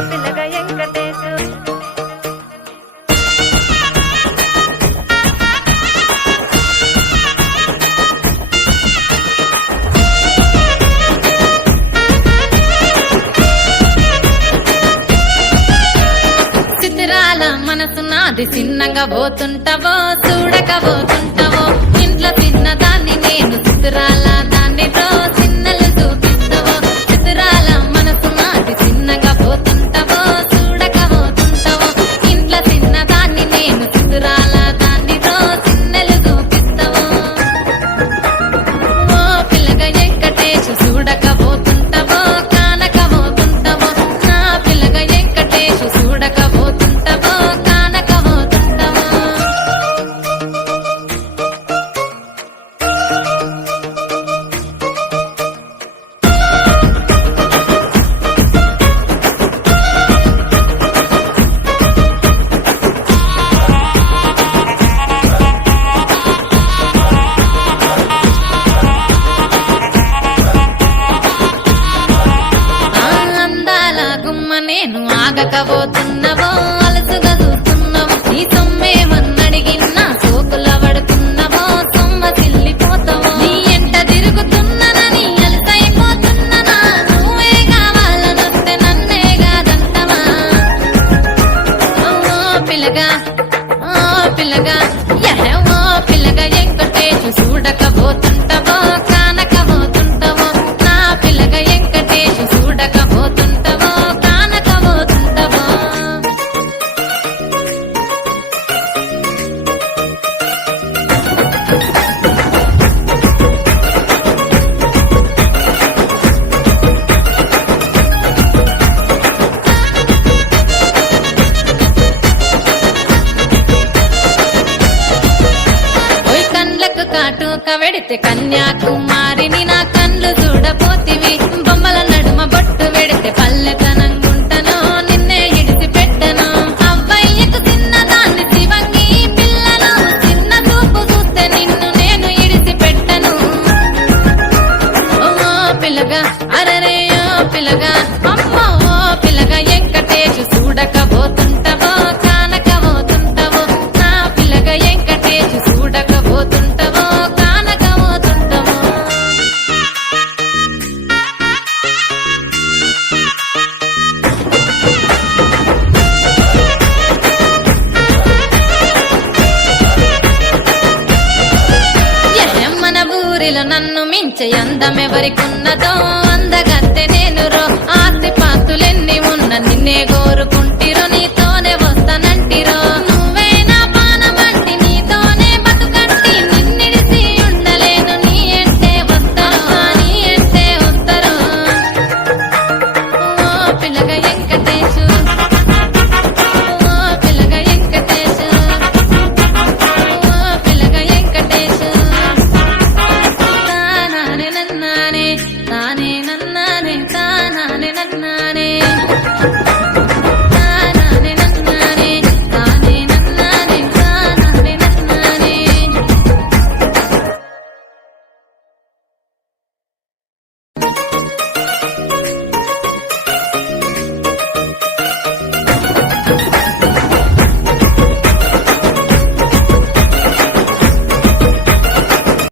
పిల్లగా వెంకటేశు చిత్రాల మనసు నాది చిన్నగా పోతుంటావో చూడక పోతుంటావో ఇంట్లో చిన్నదాన్ని నేను చిత్రాల దాన్నితో చిన్నలు చూపిస్తావో చిత్రాల మనసు నాది చిన్నగా పోతుంటావో చూడక పోతుంటావో ఇంట్లో చిన్నదాన్ని నేను చిత్రాల దాన్నితో చిన్నలు చూపిస్తావో ఓ పిల్లగా వెంకటేశు చూడక పోతుంటావో కానక పోతుంటావో నా పిల్లగా వెంకటేశు చూడక పోతుంటావో కానక పోతుంటావో అందాల గుమ్మ నేను ఆగకపోతున్నావో అలసుగా చూస్తున్నావో నీ సొమ్మేమన్నడిగిన్నా సోకుల పడుతున్నావో సొమ్మ చిల్లిపోతావో నీ ఎంట తిరుగుతున్నానని అలసైపోతున్నానా నువ్వే కావాలనొస్తే నన్నే కాదంటవా ఓ పిల్లగా ఓ పిల్లగా ఓ పిల్లగా వెంకటేశు చూడకపోతుంటావో కానకపోతుంటావో నా పిల్లగా వెంకటేశు చూడకపోతుంటావో కానకపోతుంటావో ఓయ్ కండ్లకు కాటుక వెడితే కన్యాకుమారిని నా కండ్లు చూడపోతివి బొమ్మల నడుమ బొట్టు వెడితే పల్లెతనంగుంటను నిన్నే ఇడిసి పెట్టను అవ్వయ్యకు చిన్నదాన్ని శివంగి పిల్లను చిన్న చూపు చూస్తే నిన్ను నేను ఇడిసి పెట్టను ఓ పిల్లగా అరరే ఓ పిల్లగా అమ్మో ఓ పిల్లగా వెంకటేశు చూడకపోతుంటావో కానకపోతుంటావో నా పిల్లగా వెంకటేశు చూడకపోతుంటావో కానకపోతుంటావో మన ఊరిలో నన్ను మించే అందమెవరికున్నదో అందగత్తె నేను రో ఆస్తి పాస్తులెన్ని ఉన్న నిన్నే కోరుకుంటిరో నీతోనే వస్తానంటిరో నువ్వే నా పానమంటి నీతోనే బతుకంటి నిన్నిడిసి ఉండలేను నీ అంటే వస్తాను నీ అంటే వస్తారు ఓ పిల్లగా వెంకటేశు ఓ పిల్లగా వెంకటేశు ఓ పిల్లగా వెంకటేశు తానానే నన్నానే తానే నన్నానే తానానే నన్నా